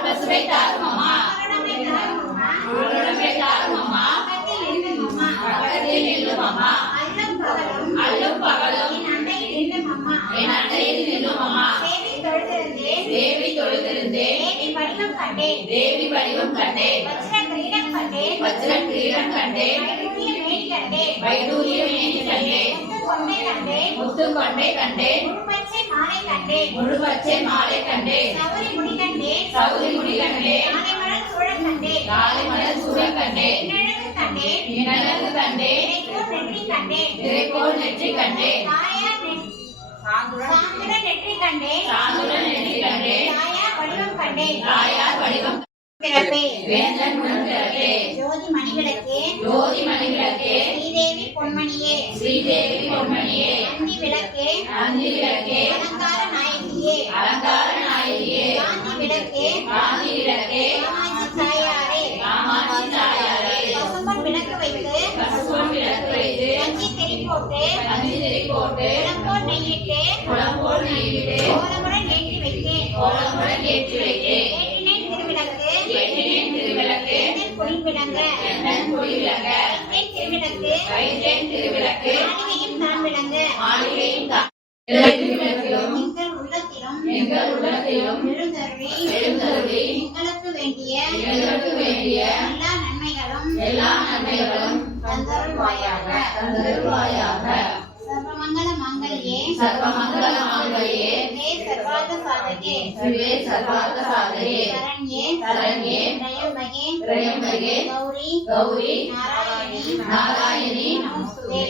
பசுவை தாரும் அம்மா உடனே தாரும் அம்மா பக்கத்தில் நில்லும் அம்மா அல்லும் பகலும் என் அண்டையில் நில்லும் அம்மா தேவி தொழுதிருந்தேன் தேவி வடிவம் கண்டேன் வஜ்ர கிரீடம் கண்டேன் வைடூரிய மேனி கண்டேன் முத்து கொண்டை கண்டேன் முழு பச்சை மாலை கண்டேன் சவுரி முடி கண்டேன் காலை மலர் சூழல் கண்டேன் இனழகு கண்டேன் திரைக்கோள் நெற்றி கண்டேன் சாந்துடன் நெற்றி கண்டேன் தாயார் வடிவம் வேந்தன் உடன் பிறப்பே ஜோதி மணிவிளக்கே ஸ்ரீதேவி பொன்மணியே அந்தி விளக்கே அலங்கார நாயகியே காந்தி விளக்கே காமாட்சி தாயாரே பசும்பொன் விளக்கு வைத்து அஞ்சி திரி போட்டு குளம்போல் நெய்யிட்டு கோலமுடன் ஏற்றி வைத்தேன் திருவிளக்கு பொடி விளங்க திருவிளக்கு மாளிகையும் தான் எங்கள் உள்ளத்திலும் எழுந்தருளி எங்களுக்கு வேண்டிய எல்லா நன்மைகளும் தந்தருள்வாயாக சர்வமங்கல மாங்கல்யே சிவே சர்வார்த்த சாதகே சரண்யே த்ரயம்பகே கௌரி நாராயணி நமஸ்துதே.